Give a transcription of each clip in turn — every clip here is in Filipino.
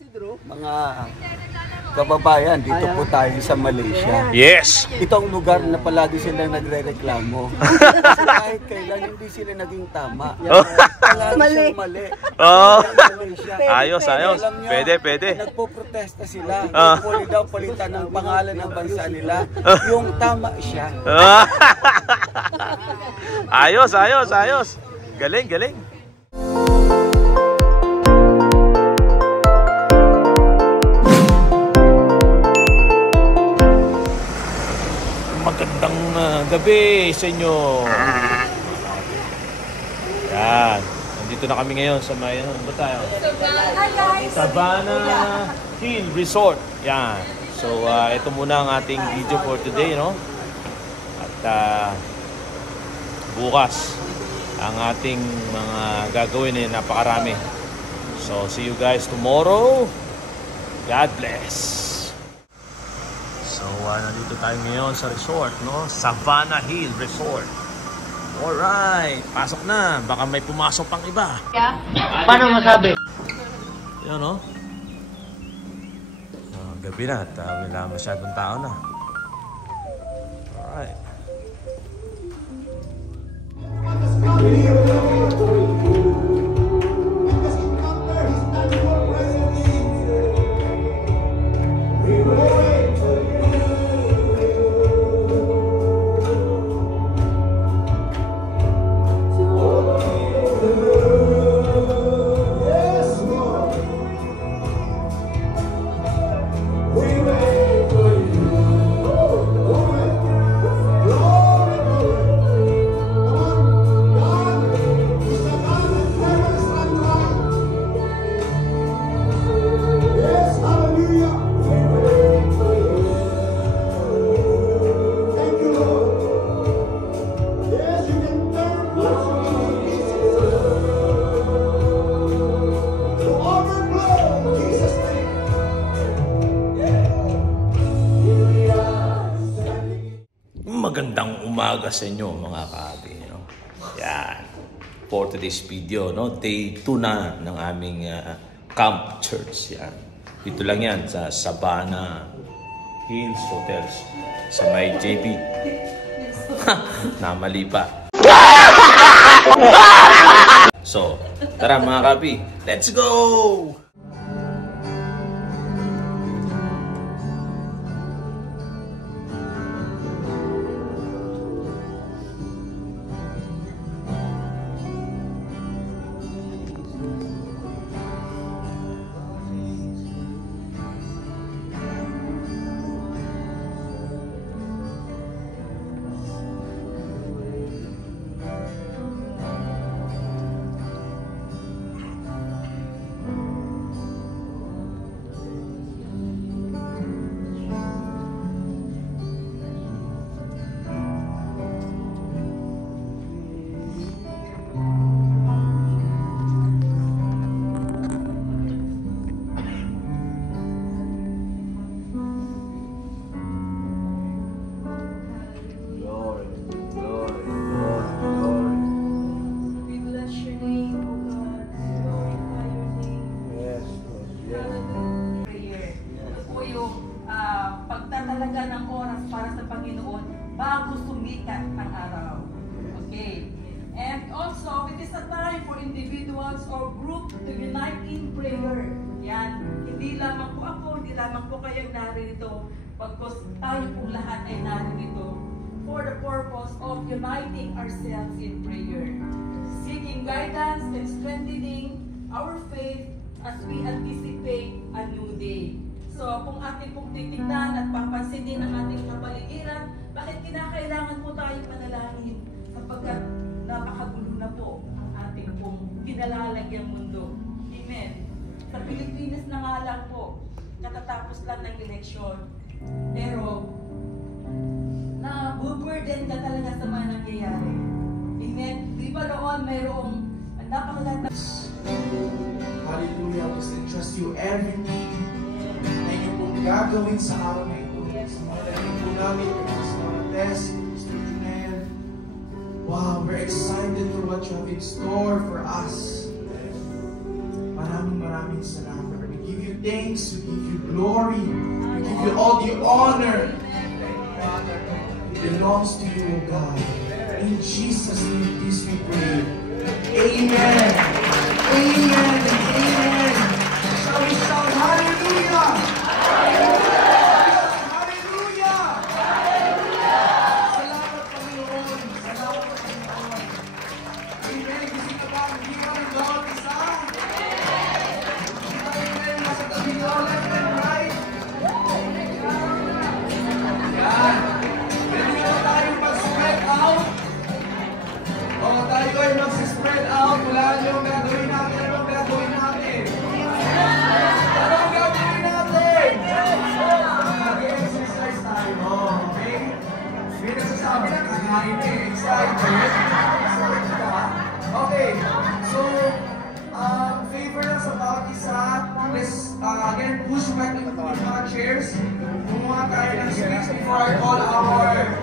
Mga kababayan, dito po tayo sa Malaysia. Yes! Ito ang lugar na palagi silang nagre-reklamo. Kasi kahit kailan hindi sila naging tama. Palagi siyang mali. Ayos, ayos. Pwede, pwede. Nagpo-protesta sila. Pwede daw palitan ng pangalan ng bansa nila. Yung tama siya. Ayos, ayos, ayos. Galing, galing. Magandang gabi sa inyo. Yan. Nandito na kami ngayon sa may, ano ba tayo? Savannah Hill Resort. Yan. So, ito muna ang ating video for today, no? At bukas ang ating mga gagawin ay napakarami. So, see you guys tomorrow. God bless. So, nandito tayo ngayon sa resort, no? Savannah Hill Resort. Alright, pasok na. Baka may pumasok pang iba. Paano masabi? Yan, no? Gabi na at wala masyadong tao na. Alright. Magandang umaga sa inyo mga kaabi, no? Yan. For today's video, no? Day 2 na ng aming camp church. Yan. Dito lang yan sa Savannah Hills Hotels sa may JB. Namali pa. So, tara mga kaabi, let's go! Pagtatalaga ng oras para sa Panginoon bago sumikat ang araw. Okay. And also, it is a time for individuals or group to unite in prayer. Yan. Hindi lamang po ako, hindi lamang po kayong narito, pagkos tayo po lahat ay narito for the purpose of uniting ourselves in prayer. Seeking guidance and strengthening our faith as we anticipate a new day. So, kung ating pong titignan at papansinin ang ating kapaligiran, bakit kinakailangan po tayong manalangin? Sapagkat napakagulo na po ang ating pong kinalalagyang mundo. Amen. Sa Pilipinas na nga lang po, katatapos lang ng eleksyon. Pero, na-burden ka talaga sa mga nangyayari. Amen. Di ba noon mayroong napakaganda? Hallelujah. Just entrust you everything na inyo pong gagawin sa araw na ito. Sa mga lalim po namin, sa mga test, Mr. Junel. Wow, we're excited for what you have in store for us. Maraming salamat. We give you thanks, we give you glory, we give you all the honor. It belongs to you, O God. In Jesus' name, please we pray. Amen. Amen and amen. Shall we shout hallelujah? Hallelujah! Salamat, Panginoon. Salamat, Panginoon. Amen. Gusto na ba ang hiwa ng bawat isa? Amen. Nasa tabi ko, left and right. Yan. Ready na tayo mag-spread out? O tayo ay mag-spread out. Wala niyong gagawin natin. Anong gagawin natin? Anong gagawin natin? Mag-exercise tayo. Okay? May nasasabi na kakain eh. Excited. Okay. So, favor lang sa bawat isa. Let's, again, push back yung mga chairs. Kumuha tayo ng space before I call our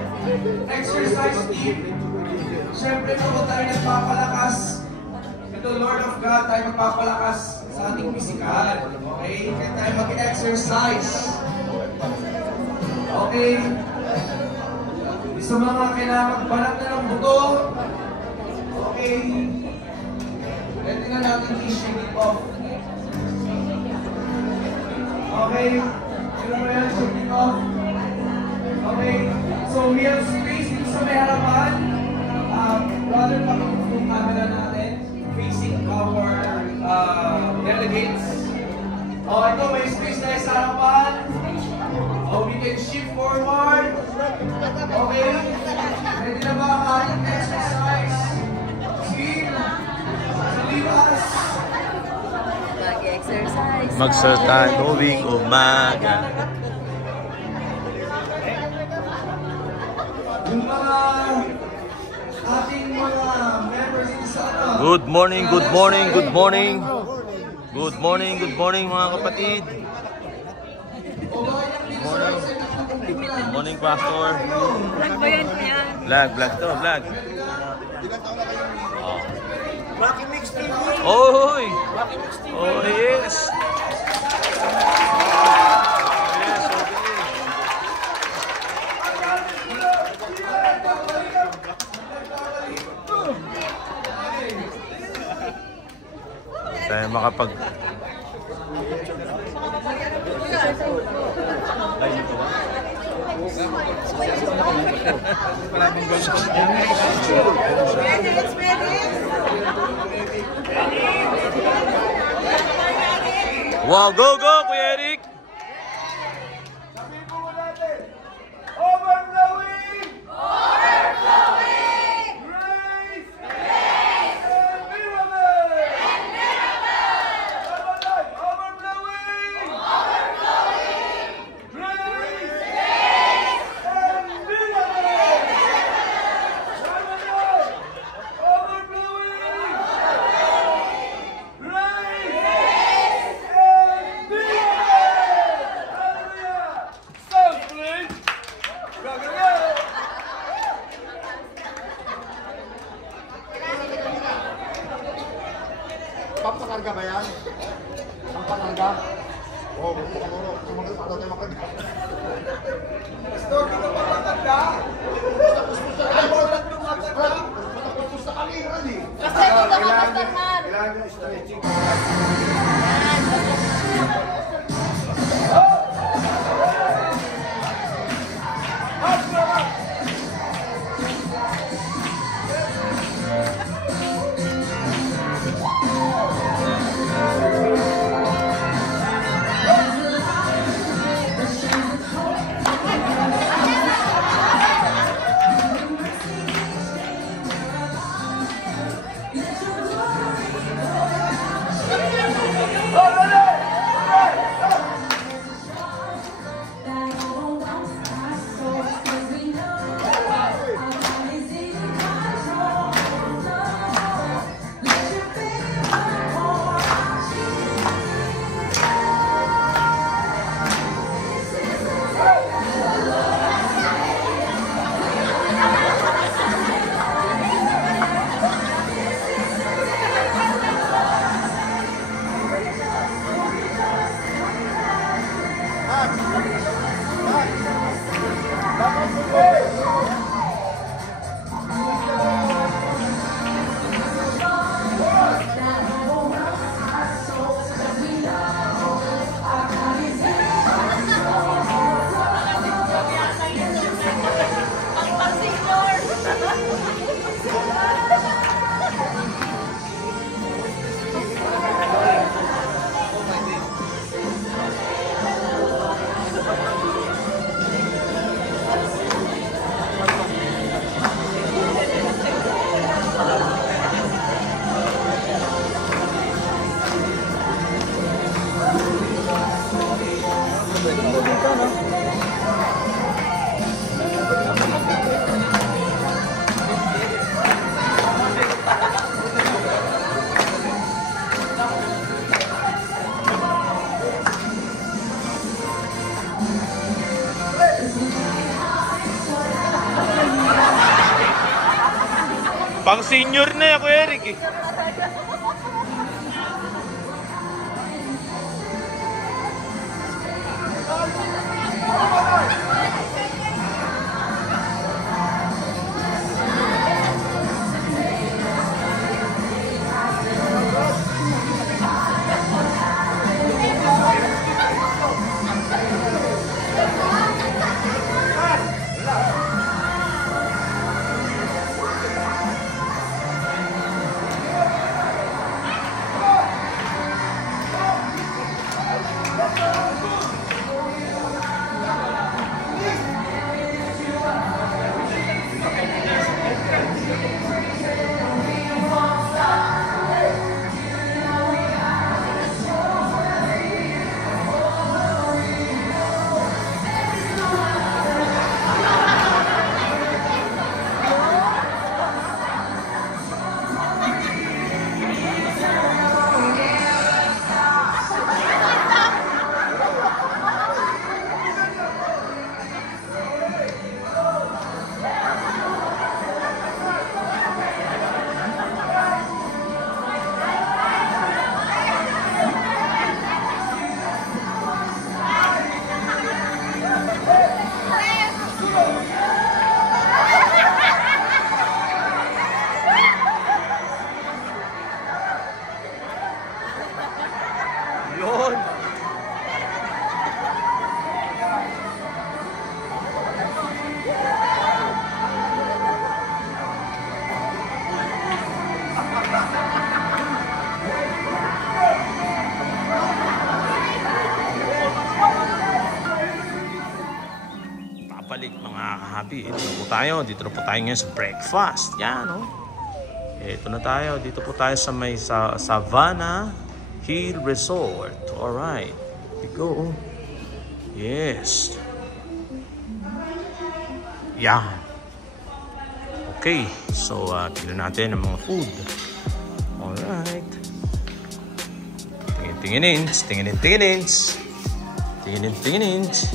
exercise team. Siyempre, kapag tayo nagpapalakas, ito, Lord of God, tayo magpapalakas sa ating physical. Okay? Kaya tayo mag-exercise. Okay? Sa mga kailangan magbanat na ng buto, okay? Pwede nga natin i-shake it off. Okay? Sino mo yan? Shake it off. Okay? So, we have space dito sa may harapan. Rather pakikot yung camera natin facing our delegates. Ito, may space tayo sa harapan. We can shift forward. Okay? Ready na ba ang ating exercise? Team, lead us. Mag-exercise. Magsalita tuwing umaga. Yung mga ating mga members sa ano. Good morning, good morning, good morning. Good morning, good morning mga kapatid. Good morning, Pastor. Vlog ba yan kuya? Vlog to, vlog. Oh, oh yes. Yes, okay. Tayo makapag... Wow, go, go, Kuya Eric! Overflowing! Overflowing! Grace! Grace! And miracles! And miracles! Overflowing! Overflowing! Grace! Grace! And miracles! Overflowing! Grace! Pampakarga ba yan? Pampakarga? Oo, sumagot pa daw tayo makarga. Pastor, dito pa matanda? Ay, wala nung matanda? Matapos na kami, ready? Kasi ito ka Pastor Man. Kailangan yung stretching. senior na ako, Eric eh. Yun. Babalik mga kahabi. Ito na po tayo. Dito na po tayo ngayon sa breakfast. Yan, no? Ito na tayo. Dito po tayo sa may Savannah Hill Resort. Alright. We go. Yes. Yan. Okay. So, tignan natin ang mga food. Alright. Tingin-tingin-ins. Tingin-tingin-ins. Tingin-tingin-ins.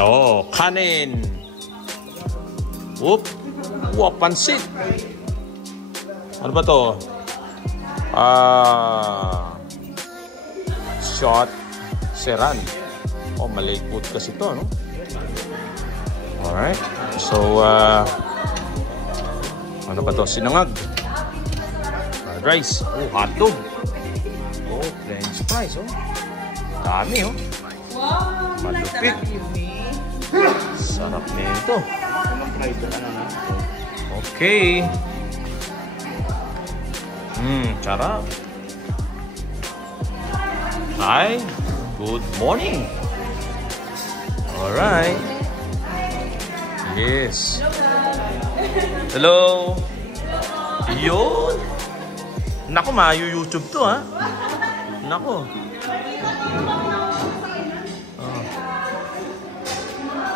Oh, kanin. Whoop. Wow, pansit. Ano ba to? Shot seran. Oh, Malay food kasi to, no? Alright. So, ano ba to? Sinangag. Fried rice. Oh, hotdog. Oh, french fries, oh. Dami, oh. Wow, Malupit. Sarap nito. Okay. Sarap. Hi. Good morning. Alright. Yes. Hello. Yun. Naku, ma-YouTube to, ha? Naku.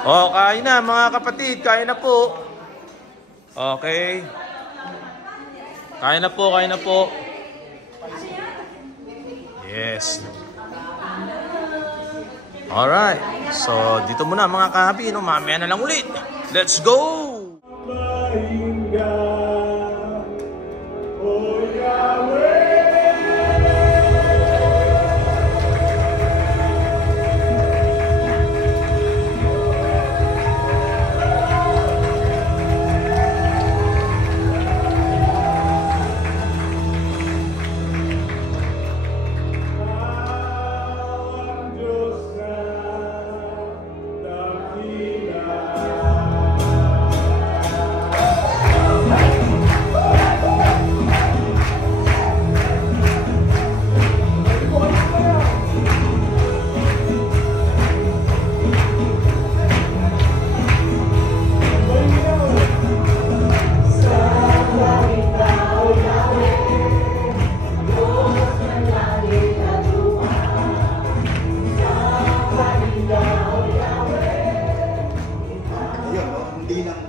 Oh, kain na mga kapatid. Kain na po. Okay. Kain na po, kain na po. Yes. Alright. So, dito muna mga kahabi, no? Mamaya na lang ulit. Let's go!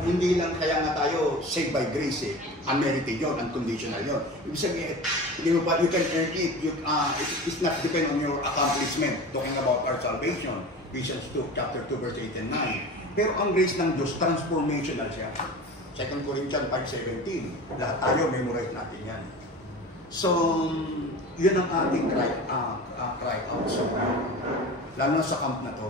Hindi lang kaya nga tayo saved by grace eh. Unmerited yun, unconditional yun. Ibig sabihin, you can earn it. It's not depend on your accomplishment. Talking about our salvation, Ephesians 2, chapter 2, verse 8 and 9. Pero ang grace ng Diyos, transformational siya. 2 Corinthians 5:17. Lahat tayo, memorize natin yan. So, yun ang ating cry out. So, lalo na sa camp na to,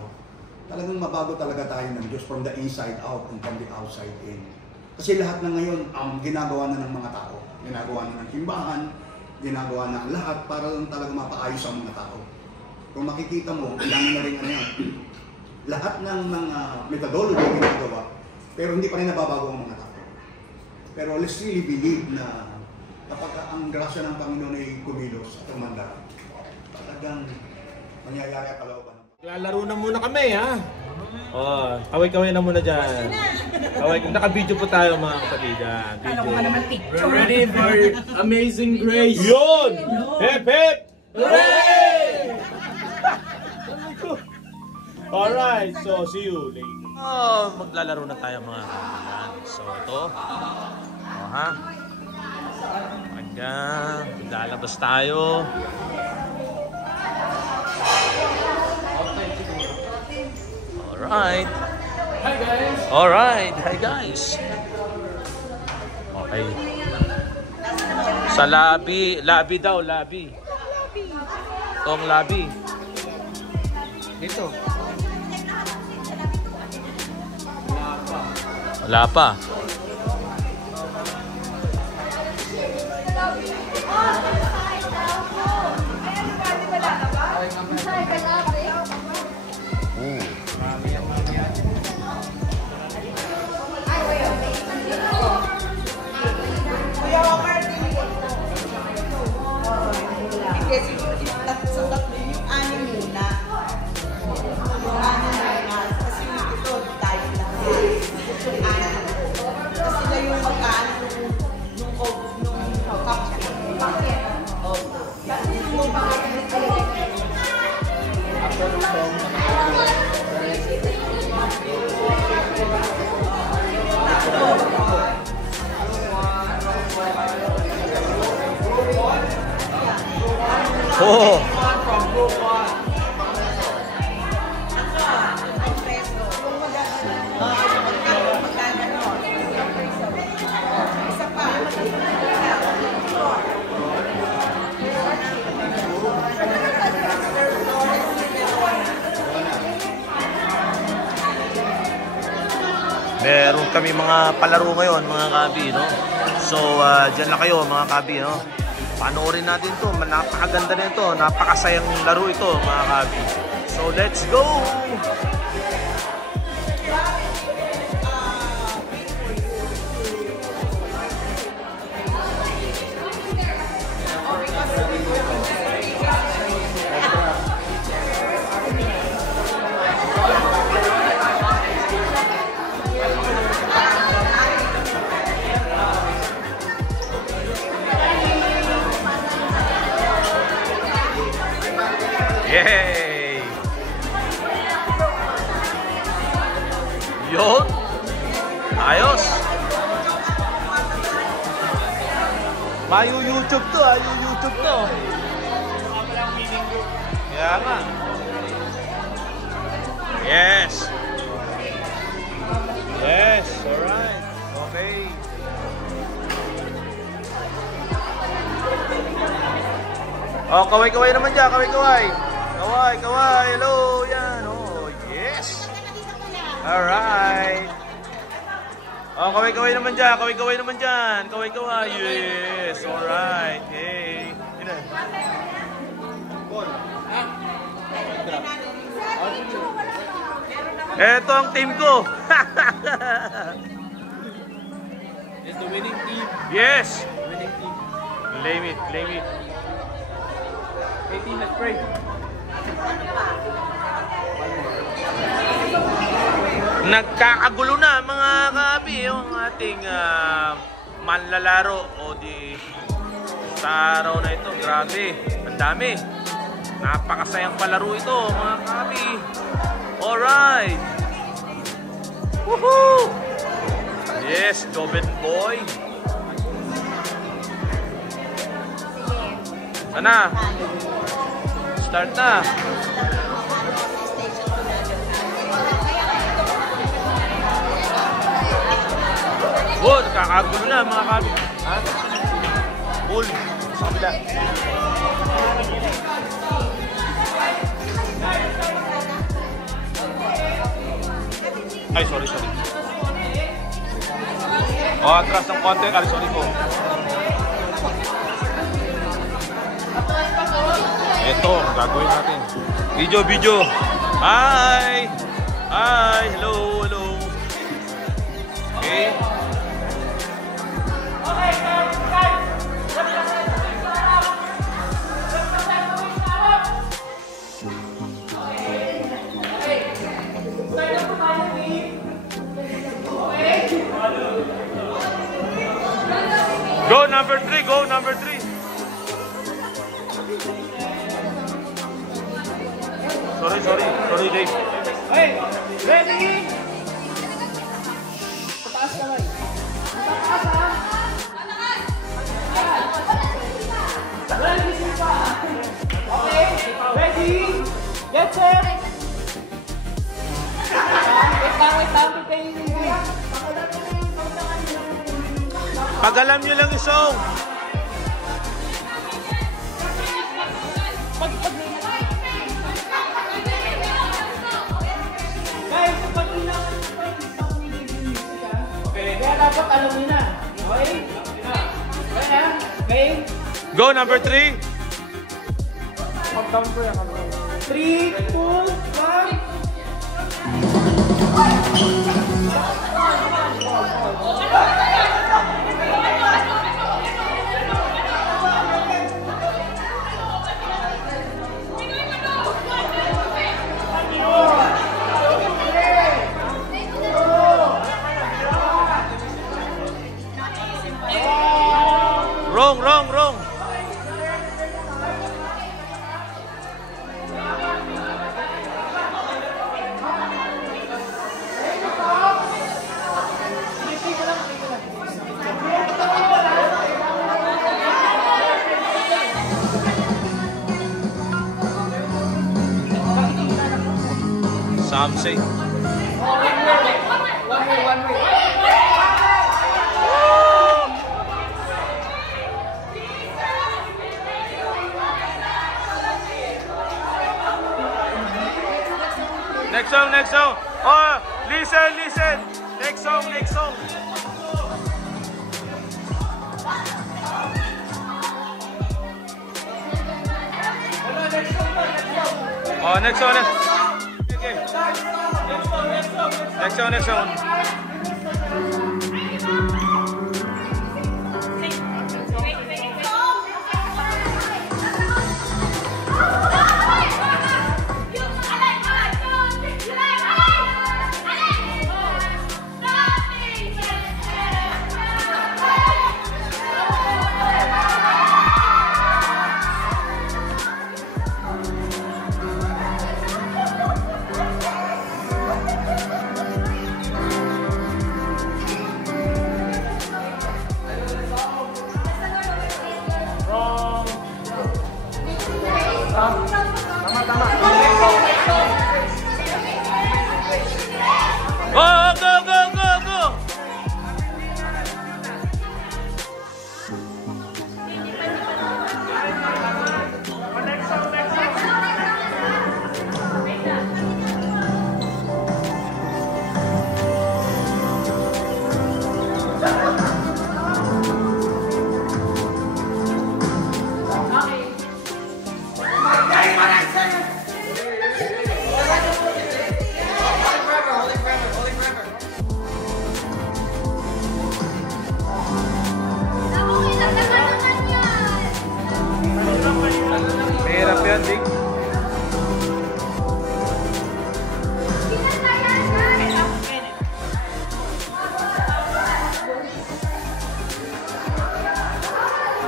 talagang mabago talaga tayo ng Diyos from the inside out and from the outside in. Kasi lahat na ngayon, ginagawa na ng mga tao. Ginagawa na ng timbahan, ginagawa na ang lahat para lang talaga mapaayos ang mga tao. Kung makikita mo, ang dami na rin ano yan. Lahat ng mga methodology ginagawa, pero hindi pa rin nababago ang mga tao. Pero let's really believe na kapag ang grasya ng Panginoon ay kumilos at umanda, talagang mangyayari at kalooban. Lalaro na muna kami, ha? Oh, kaway-kaway na muna dyan. Naka-video po tayo, mga kapatid. Picture. Ready for Amazing Grace. Yun! Hep, hep! Hooray! Alright, so see you later. Oh, maglalaro na tayo, mga kapatid. So ito. Oh, ha? Lalabas tayo. Alright. Hi guys. Alright. Hi guys. Okay. Sa labi. Labi daw, labi. Itong labi. Dito. Wala pa. Oh. Meron kami mga palaro ngayon, mga kabi, no? So, dyan lang kayo, mga kabi, no? Panoorin natin to, napakaganda na ito, napakasayang laro ito, mga kabi. So, let's go! Yay! Yun! Ayos! Mayu YouTube to, YouTube to. Kaya nga. Yes! Yes! Alright. Okay. Oh, kaway-kaway naman dyan, kaway-kaway. Kaway, hello, yan, oh, yes. Alright. Oh, kaway-kaway naman dyan, kaway-kaway, yes, alright, hey. Eto ang team ko. It's the winning team. Yes. Winning team. Claim it. Hey team, let's pray. Nagkakagulo na, mga kabi, yung ating manlalaro o di sa araw na ito. Grabe, ang dami. Napakasayang palaro ito, mga kabi. Alright. Woohoo! Yes, Joven boy. Sana. Start na. Oh, nakakagulo na mga kami. Ha? Bull. Sa kabila. Ay, sorry. Oh, atras ng konti. Ay, sorry po. Ito, gagawin natin. Video. Hi! Hello. Okay. Go number 3. Sorry, Dave. Hey, ready? Pataas kamay. Pataas ha. Ready pa. Okay, ready? Get set. Wait lang. Pag alam nyo lang isong. Guys, pag kailangan nyo pa yung isang music ha? Okay. Kaya dapat alam nyo na. Okay? Okay? Go number 3. Pag-down ko yan. 3, 2, 1. Wrong. Some say. One way. Next song. Oh, listen. Next song. Oh, next song. Okay. Next song. Go! Mahirap yan, Dick.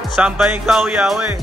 Sampay ikaw, Yahweh.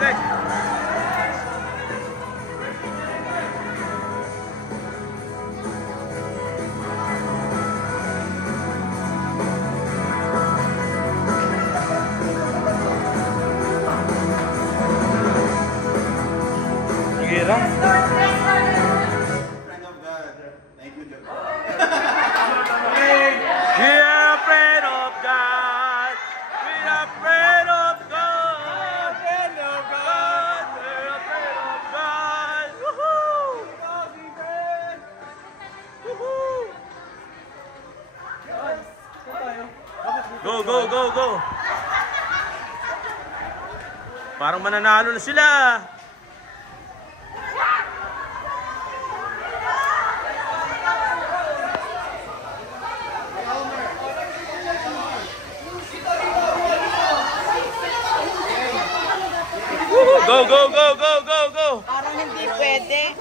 next. Sige lang. Friend of God. Thank you, God. We are friend of God. We are friend of God. Friend of God. We are friend of God. Woohoo! Woohoo! Go, go, go, go. Parang mananalo na sila. Go, go, go, go, go, go. Parang hindi pwede.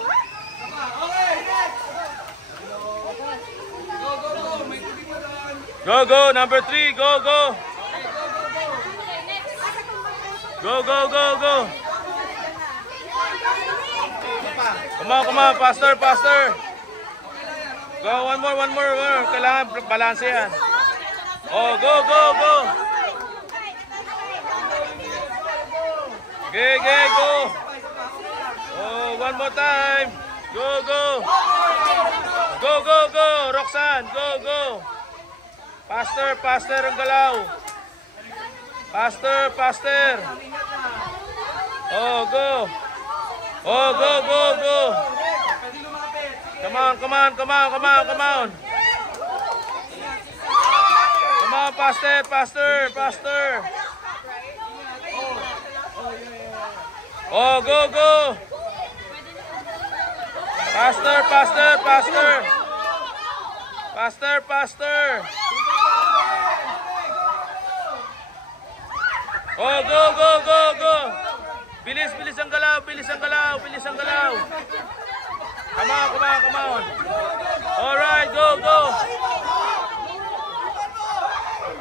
Go, go, number 3, go, go. Go, go, go, go. Come on, faster, faster. Go, one more. Kailangan balance yan. Oh, go, go, go. Go. Oh, one more time. Go, go. Go. Roxanne, go. Faster ang galaw. Faster. Oh, go. Come on. Come on, faster. Oh, go. Faster. Oh, go. Bilis ang galaw. Come on. All right, go.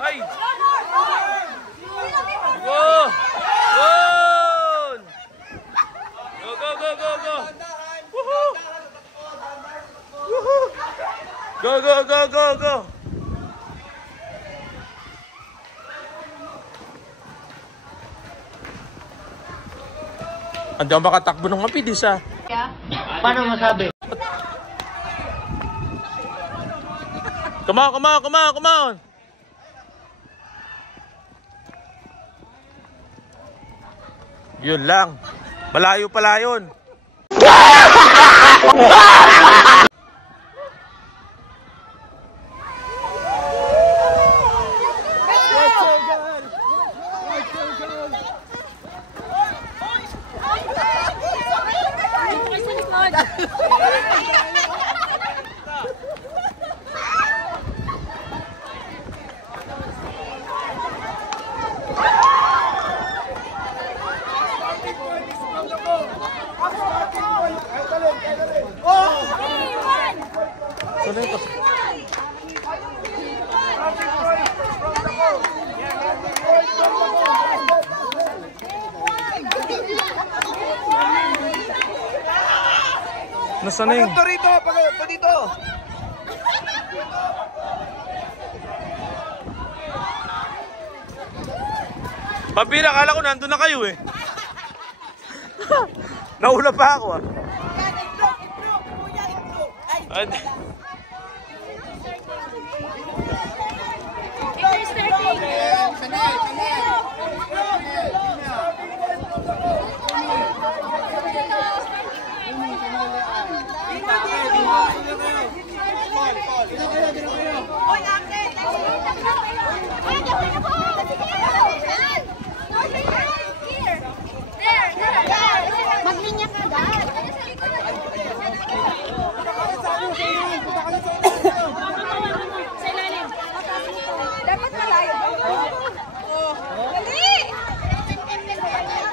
Ay. Go. Go. Woohoo. Go. Andiyan makatakbo ng mapidis ah. Paano masabi? Come on. Yun lang. Malayo pala yun. Nasaan na yun? Pa dito! Pabira, akala ko nandun na kayo eh. Naula pa ako ah. Maglinya ka dahil. Dapat malayo.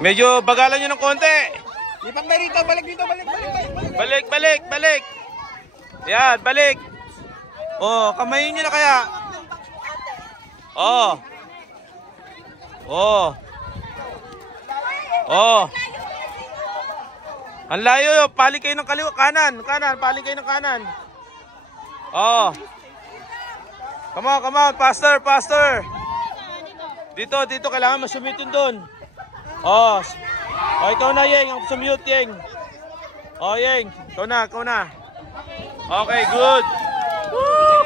Medyo bagalan nyo ng konti. Lipat ba rito? Balik dito. Balik. Yan, balik. Oh, kamayin nyo na kaya. Oh. Oh. Ang layo, pali kayo ng kaliwa, kanan, pali kayo ng kanan. Oh. Come on, faster. Dito, kailangan masumute yun doon. Oh. Oh, ikaw na, Yeng, ang sumute, Yeng. Oh, Yeng, ikaw na. Okay, good. Woo!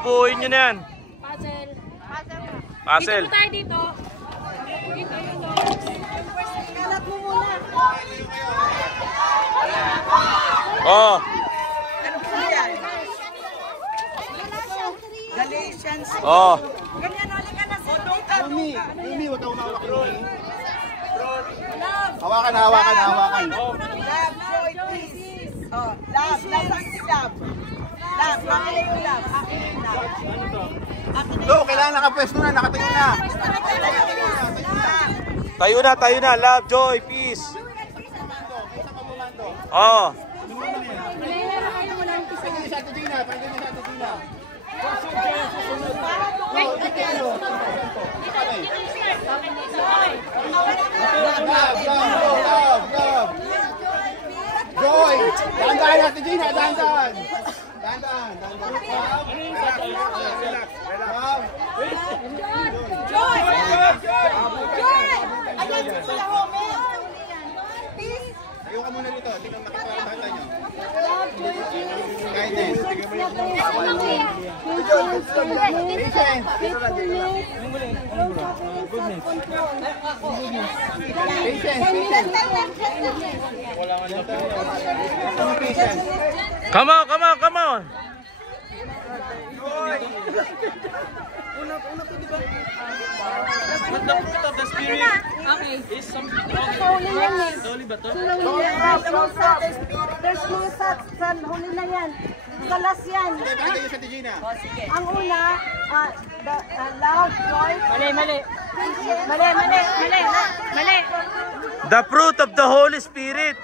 Buuin nyo na yan. Puzzle. Dito tayo dito. Kalat mo muna. Oh. Galatians. Oh. Ganyan, hali ka na sa Lumi, wag kang umawak. love. Hawakan. Love, joy, peace. Oh, love. Nasaan si love? Love, akin yung love. Lo, kailangan nakapwesto na, nakatingin na. Tayo na. Love, joy, peace. Oh. Love. Joy. Dahan-dahan natin, Gina. Dahan-dahan. Love. Joy! Ayan si Kuya Homer. Peace. Tayo ka muna dito. Tingnan makapagpapata nyo. Kindness. Come on. The fruit of the spirit is something. Slowly ba to? There's no such sa huli na yan. Sa last yan. Ang una, love, joy. Mali. The fruit of the Holy Spirit.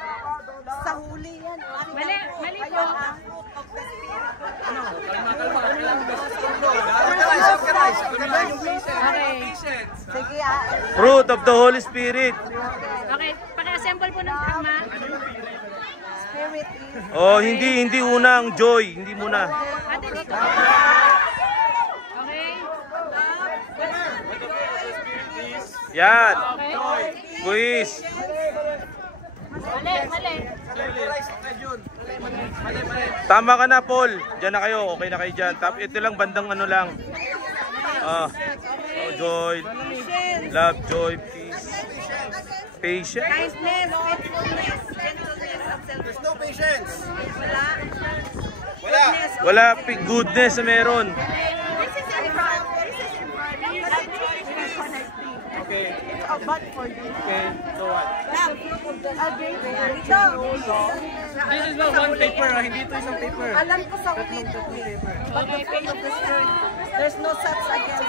Sa huli yan. Mali po. Sige, Fruit of the Holy Spirit. Okay, paki-assemble po ng tama. spirit is. Oh, hindi unang joy, hindi muna. Ate dito. Okay. Yan. Quiz. Mali. Tama ka na, Paul. Diyan na kayo. Okay na kayo dyan. Ito lang, bandang ano lang. Oh, joy. Love, joy, peace. Patience. Kindness, faithfulness, gentleness, and There's no patience. Wala. Wala, goodness na meron. This is important. Okay. But for you. Okay. So what? This is not one paper, hindi ito isang paper. Alam ko sa huli ito. But the fruit of the spirit, there's no such against.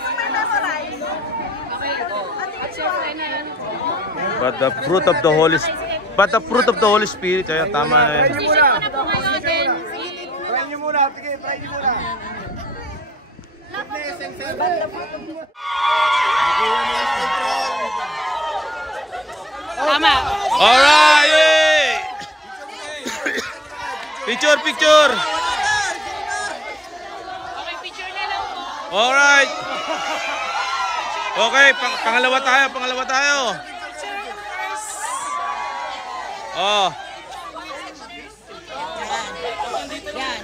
But the fruit of the Holy Spirit. Ayan, tama na yan. Try nyo muna. Sige, try nyo muna. Goodness and self. Tama. Alright! Yay! Picture! Okay, picture na lang po. Alright! Okay, pangalawa tayo. Oh. Yan.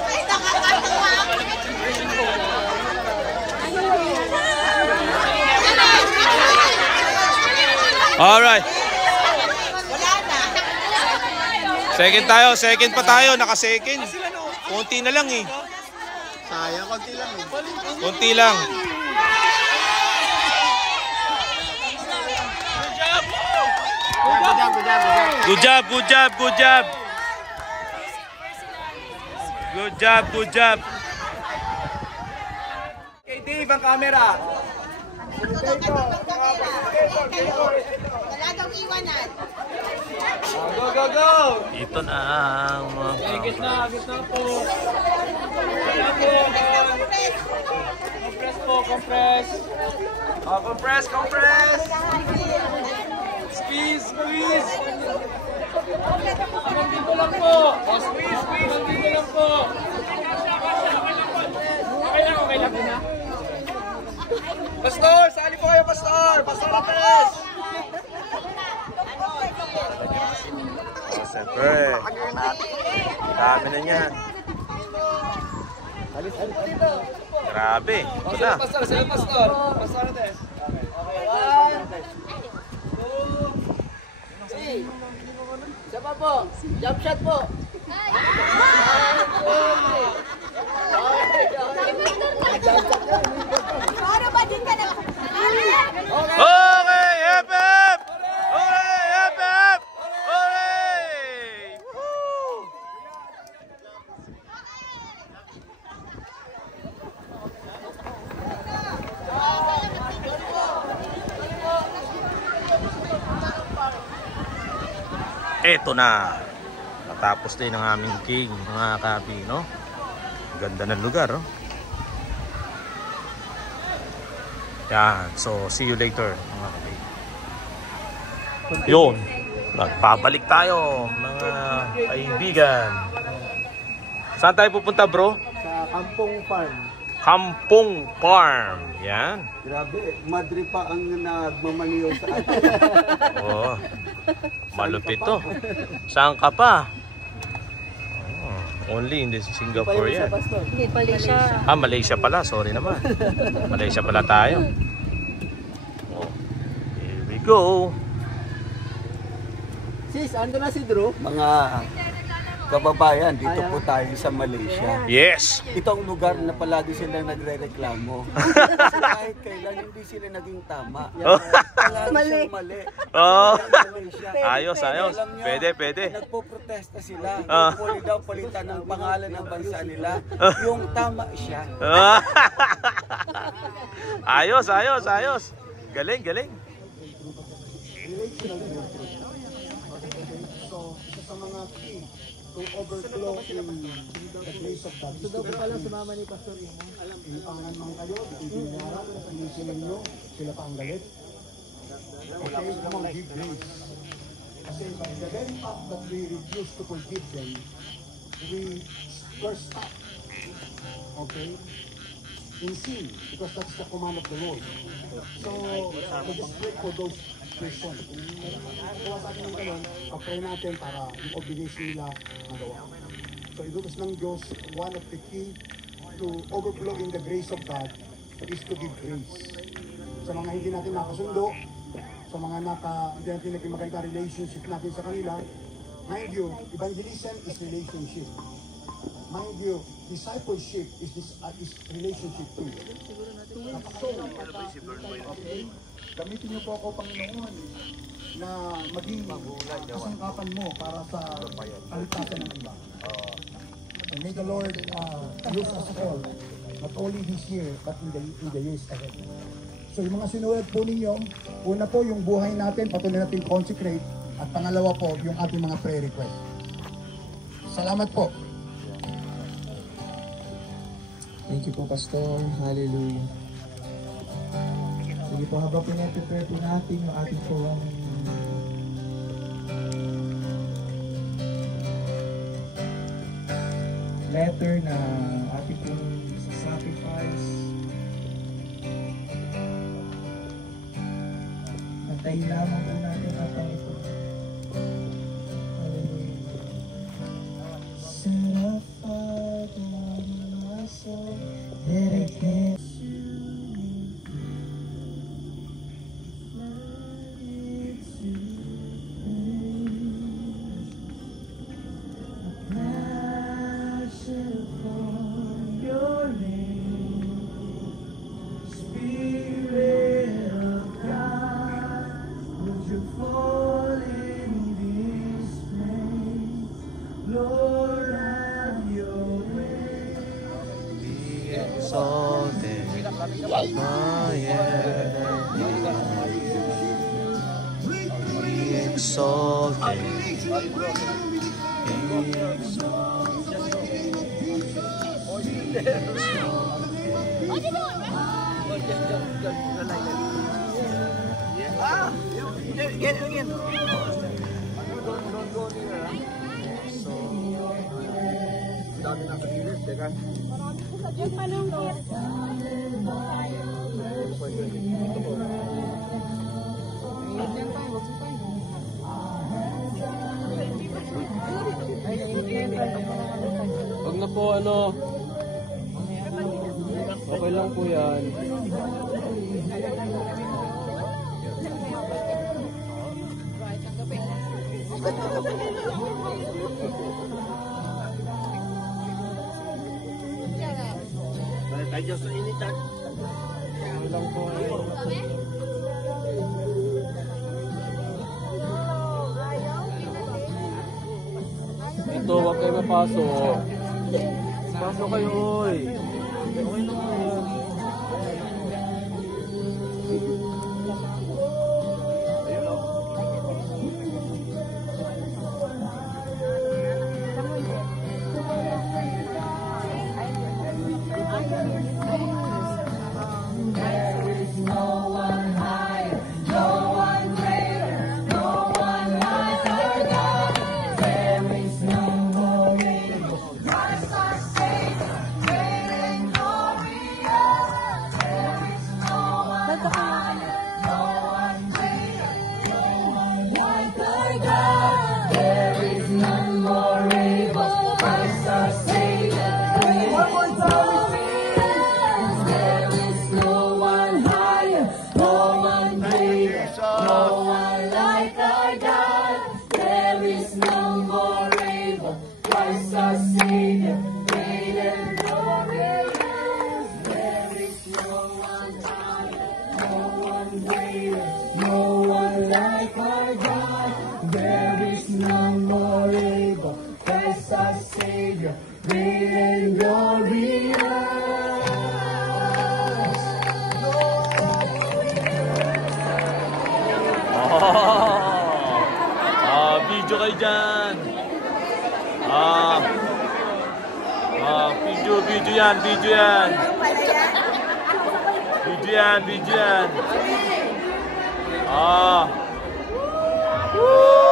Ay, nakakatawa ako. Alright. Wala na. Second pa tayo, naka-second. Konti na lang eh. Sayang, konti lang eh. Konti lang. Good job. Okay, Dave, ang camera. Wala daw iwanan. Go. Ito na ang mga Gitna po. Compress po, compress. Oh, compress, compress. Squeeze, squeeze. Hanggang dito lang po. Oh, squeeze, squeeze. Hanggang dito lang po. Okay lang, okay lang. Pastor, sali po kayo, Pastor. Pastor Lopez. Oh, siyempre. Dami na yan. Grabe. Ito na. Pastor, sila Pastor. Pastor Lopez. Okay, 1, 2, 3. Siya pa po. Jump shot po. Ano ba din ka na? Okay, FF! Okay, FF! Okay! Woo! Eto na. Natapos din ang aming king, mga kapi, no? Ganda ng lugar, no? Yan. So, see you later, mga kapi. Yun. Nagpabalik tayo, mga kaibigan. Saan tayo pupunta, bro? Sa Kampong Farm. Kampong Farm. Yan. Grabe, Madre pa ang nagmamaniyo sa atin. Oh. Malupit to. Saan ka pa? Oh, only in Singapore yan. Malaysia. Ah, Malaysia pala. Sorry naman. Malaysia pala tayo. Oh. Here we go. Sis, ando na si Drew? Mga kababayan, dito po tayo sa Malaysia. Yes. Ito ang lugar na palagi silang nagre-reklamo. Kasi kahit kailan hindi sila naging tama. Palagi siyang mali. Oh. Malaysia. Ayos, ayos. Alam niyo, Pwede, pwede. Nagpo-protesta sila. Ah. Pwede daw palitan ng pangalan ng bansa nila. Yung tama siya. Ayos, ayos, ayos. Galing, galing. Sa mga key to overflow in the place of God. Ito daw pala sa mama ni Pastor Imo. Alam, ilipangan man kayo, itiniraran, panisin ninyo, sila pa ang galit. Okay, come on, give grace. Kasi by the very fact that we refuse to forgive them, we're stuck. Okay? In sin, because that's the command of the Lord. So, we just pray for those person. Kung kuha sa atin ng ganun, pag-pray natin para yung obligation nila magawa. So, inutos ng Diyos, one of the key to overflowing the grace of God is to give grace. Sa mga hindi natin nakasundo, sa mga hindi natin naging maganda relationship natin sa kanila, mind you, evangelism is relationship. Mind you, discipleship is relationship too. Okay? Gamitin niyo po ako, Panginoon, na maging kasangkapan mo para sa kaligtasan ng iba. And may the Lord use us all, not only this year, but in the years ahead. So yung mga sinulat po ninyo, una po yung buhay natin, patuloy natin consecrate, at pangalawa po yung ating mga prayer request. Salamat po. Thank you po, Pastor. Hallelujah. Sige po, habang pinaprepare po natin yung ating po letter na ating po sa sacrifice. Antayin lamang po natin atang ito. Hallelujah. Set a fire in my soul that I can't. Get it again. Dami na kapilit, teka. Yung panungkot. Wag na po ano. Okay lang po yan. Tayo sa initan. Okay lang po. Ito, wag kayo mapasok. Pasok kayo, oy. Okay lang po yan. Video kayo dyan. Video yan. Video yan. Woo!